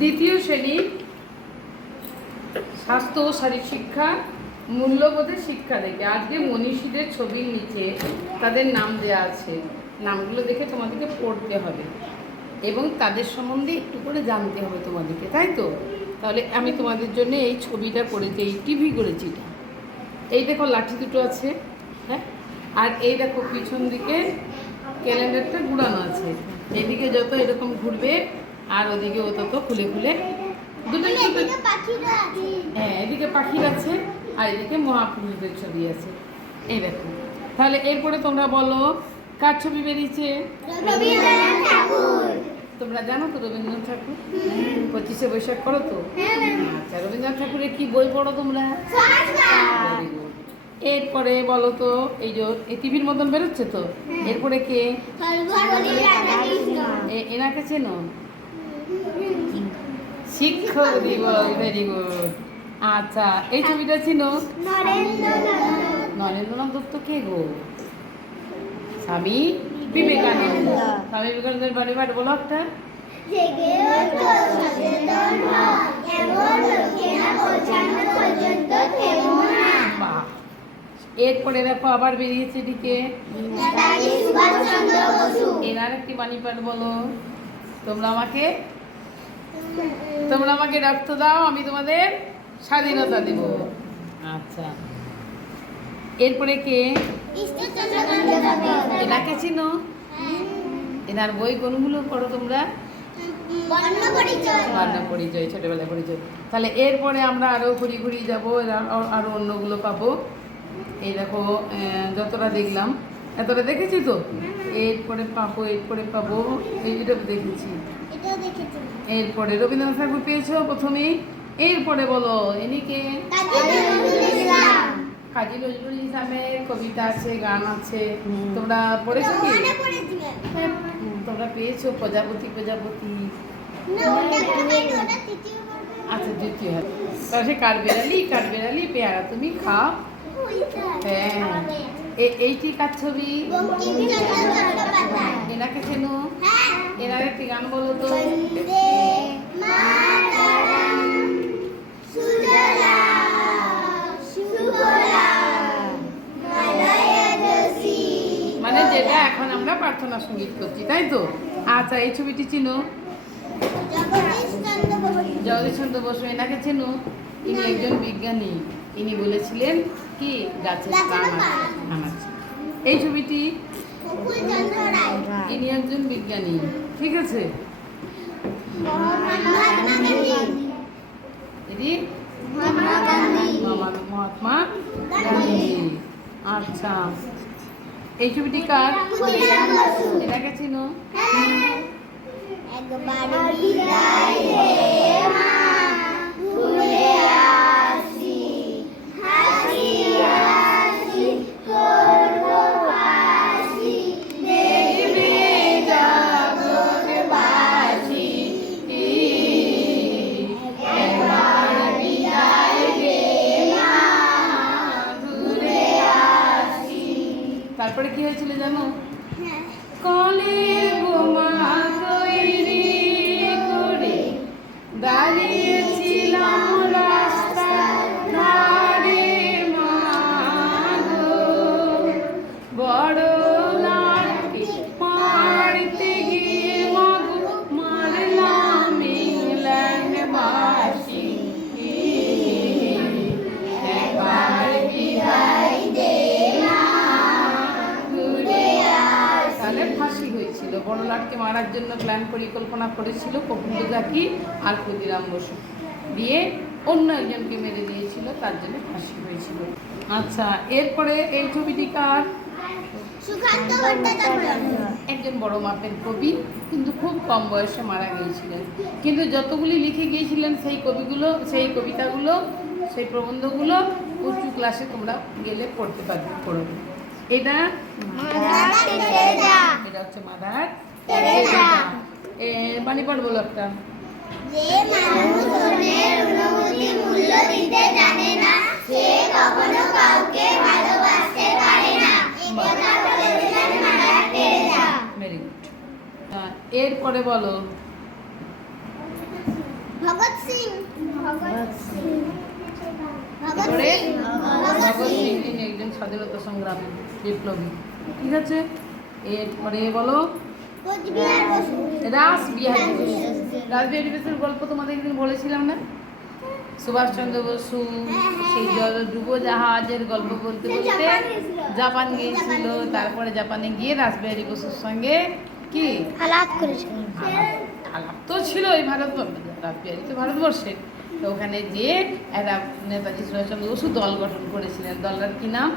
দ্বিতীয় শ্রেণী স্বাস্থ্য ও শারীরিক শিক্ষা মূল্যবোধের শিক্ষা থেকে আজকে মনীষীদের ছবির নিচে তাদের নাম দেওয়া আছে। নামগুলো দেখে তোমাদেরকে পড়তে হবে এবং তাদের সম্বন্ধে একটু করে জানতে হবে তোমাদেরকে, তাই তো? তাহলে আমি তোমাদের জন্য এই ছবিটা করেছি, এই টিভি করেছি। এই দেখো লাঠি দুটো আছে, হ্যাঁ, আর এই দেখো পিছন দিকে ক্যালেন্ডারটা ঘুরানো আছে। এদিকে যত এরকম ঘুরবে আর ওদিকে ও তত খুলে খুলে দুটো, হ্যাঁ, এদিকে পাখির আছে আর এদিকে মহাপুরুষদের ছবি আছে। এই দেখো, তাহলে এরপরে তোমরা বলো কার ছবি বেরিয়েছে? তোমরা জানো তো রবীন্দ্রনাথ ঠাকুর? 25শে বৈশাখ করো তো? আচ্ছা, রবীন্দ্রনাথ ঠাকুরের কি বই পড়ো তোমরা? এরপরে বলো তো, এই যে এই টিভির মতন বেরোচ্ছে তো, এরপরে কে? এনাকে চেনো? শিক্ষক দিবস, ভেরি গুড। আচ্ছা, এই ছবিটা চিনো? নরেন্দ্রনাথ দত্ত কে গো? স্বামী বিবেকানন্দ। স্বামী বিবেকানন্দের বাড়ি বলো একটা। এরপরে দেখো আবার বেরিয়েছে এদিকে এনার একটি বাণী পাঠ বলো। তোমরা আমাকে রক্ত দাও, আমি তোমাদের স্বাধীনতা দেব। আচ্ছা, এরপরে কে? এনাকে চিনো? এনার বই কোনগুলো পড়ো তোমরা? বর্ণ পরিচয়, ছোটবেলায় পরিচয়। তাহলে এরপরে আমরা আরো ঘুরি ঘুরি যাবো, আরো অন্যগুলো পাবো। এই দেখো যতটা দেখলাম এতটা দেখেছি তো, এরপরে পাবো এইটা দেখেছি। এরপরে রবীন্দ্রনাথ ঠাকুর পেয়েছো প্রথমে। এরপরে বলো এনিকে কাজী নজরুল ইসলামের কবিতা আছে, গান আছে, তোমরা পড়েছো কি? তোমরা পেয়েছো প্রজাপতি। আচ্ছা, দ্বিতীয়। তাহলে কাঠবেড়ালি পেয়ারা তুমি খাও। হ্যাঁ, এইটি কার ছবি? এনাকে চেনো? এনার একটি গান বলো তো। মানে যেটা এখন আমরা প্রার্থনা সঙ্গীত করছি, তাই তো? আচ্ছা, এই ছবিটি চিনো? জগদীশচন্দ্র বসু। এনাকে চেনো? ইনি একজন বিজ্ঞানী। ইনি বলেছিলেন কি গাছের প্রাণ আছে। এই ছবিটি ইনি একজন বিজ্ঞানী, ঠিক আছে? মহাত্মা গান্ধী। আচ্ছা, এই ছবিটি কার? এটাকে চিনো? তারপরে কি হয়েছিল জানো? কলের বোমা তৈরি করে দাঁড়িয়েছিলাম রাস্তার ধারে মাগো, বড় লাঠি মারতে গিয়ে মাগো মারলাম ইংল্যান্ডবাসী। একবার বিদায় দে। ফাঁসি হয়েছিল, বড় লাটকে মারার জন্য পরিকল্পনা করেছিল প্রফুল্ল চাকি আর ক্ষুদিরাম বসু, দিয়ে অন্য একজনকে মেরে দিয়েছিল, তার জন্য ফাঁসি হয়েছিল। আচ্ছা, এরপরে এই ছবিটি কার? একজন বড় মাপের কবি, কিন্তু খুব কম বয়সে মারা গিয়েছিলেন। কিন্তু যতগুলি লিখে গিয়েছিলেন সেই কবিতাগুলো, সেই প্রবন্ধগুলো উঁচু ক্লাসে তোমরা গেলে পড়তে পড়বে। এটা হচ্ছে মাদার তেরেসা। বাণী পাঠ বলো একটা। যে মানুষ অন্যের অনুভূতির মূল্য দিতে জানে না, সে কখনো কাউকে ভালোবাসতে পারে না। এটা বলেছেন মাদার তেরেসা। Very good. এরপরে বলো ভগৎ সিং তারপরে ভগৎ সিং তিনি একজন স্বাধীনতা সংগ্রামী বিপ্লবী। ঠিক আছে, এরপরে বলো কোচবিহার বসু রাসবিহারী বসু। রাসবিহারী বসুর গল্প তোমাদের একদিন বলেছিলাম না? সুভাষচন্দ্র বসু সেই ডুবোজাহাজের গল্প বলতে বলতে জাপান গিয়েছিল। তারপরে জাপানে গিয়ে রাসবিহারী বসুর সঙ্গে কি আলাপ করেছিলেন। আলাপ তো ছিল এই রাসবিহারী তো ভারতবর্ষের। তো ওখানে যেয়ে একটা নেতাজি সুভাষচন্দ্র বসু দল গঠন করেছিলেন। দলটার কি নাম?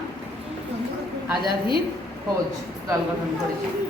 আজাদ হিন্দ ফৌজ দল গঠন করেছিলেন।